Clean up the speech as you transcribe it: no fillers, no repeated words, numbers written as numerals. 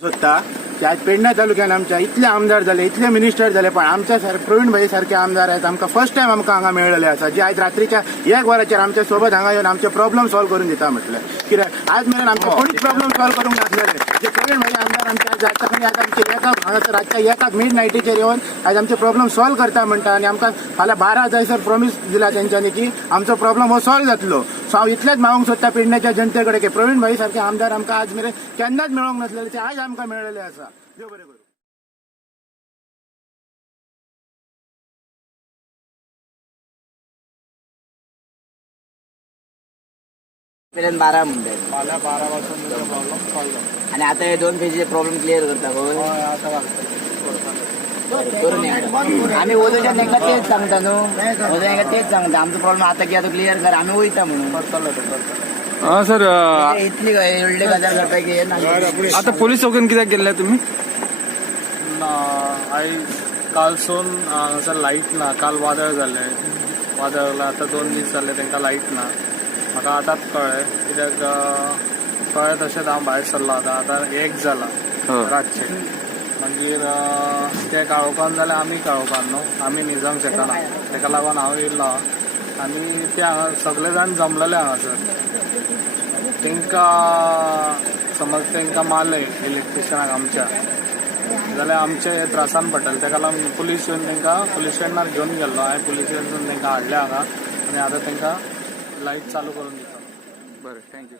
सोदता की आज पेडणे तालुक्यात आमच्या इतले आमदार झाले, इतले मिनिस्टर झाले, पण आमच्या प्रवीण भाई सारखे आमदार आहेत आमका फर्स्ट टाइम आमका हांगा मेळलेले आसा, जे आज रात्रीच्या 1 वराचेर आमच्या सोबत हांगा येऊन आमचे प्रॉब्लेम सॉल्व करून दिता म्हटलं. कित्याक आज मेरेन आमचे कोणीच प्रॉब्लेम सॉल्व करूंक नासलेले. जे प्रवीण भाई आमदार आमच्या आज जाता खंय आज आमचे हांगासर रातच्या 1 मिड नायटीचेर येऊन आज आमचे प्रॉब्लेम सॉल्व करता म्हणटा आणि आमकां फाल्यां 12 जायसर प्रॉमिस दिला त्यांच्यानी की आमचो प्रॉब्लेम हो सॉल्व जातलो. सो हांव इतलेच मागूंक सोदता पेडण्याच्या जनते कडेन की प्रवीण भाई सारखे आमदार आमकां आज मेरेन केन्नाच मेळोंक नासलेले, ते आज आमकां मेळलेले आसा. देव बरें करूं. पर्यंत 12 म्हणते फाल्यां 12 पासून तुजो प्रॉब्लेम सॉल्व जाता. आणि आता हे 2 फेजीचे प्रॉब्लेम क्लिअर करता होय. हय आतां घालता करून या. आम्ही ओदोच्या नेमका तेच सांगता न्हू, ओदो नेमका तेच सांगता आमचो प्रॉब्लेम आता की आता क्लिअर कर, आम्ही वयता म्हणून. करतलो ते करतलो. हा सर, इतली व्हडले गजाल करता की हे नाही. आता पोलीस चौकीन कित्याक गेल्ले तुम्ही? आयज कालसून हांगासर लायट ना. काल वादळ जालें, वादळ जालें, आतां 2 दीस जाले तांकां लायट ना. म्हाका आतांच कळ्ळें, कित्याक कळ्ळें तशेंच हांव भायर सरलो आतां 1 जाला रातचें. मागीर ते काळोखान जाल्यार आमी काळोखान न्हू, आमी न्हिजांक शकना, ताका लागून हांव येयल्लो आनी ते हांगा सगळे जाण जमलेले हांगासर. तांकां समज तांकां मारले इलेक्ट्रिशनाक आमच्या, जाल्यार आमचे हे त्रासान पडटले. ताका लागून पुलीस येवन तांकां पुलीस स्टेशनार घेवन गेल्लो. हांवें पुलीस स्टेशनान तांकां हाडले हांगा आनी आतां तांकां लायट चालू करून दिता. बरें, थँक्यू.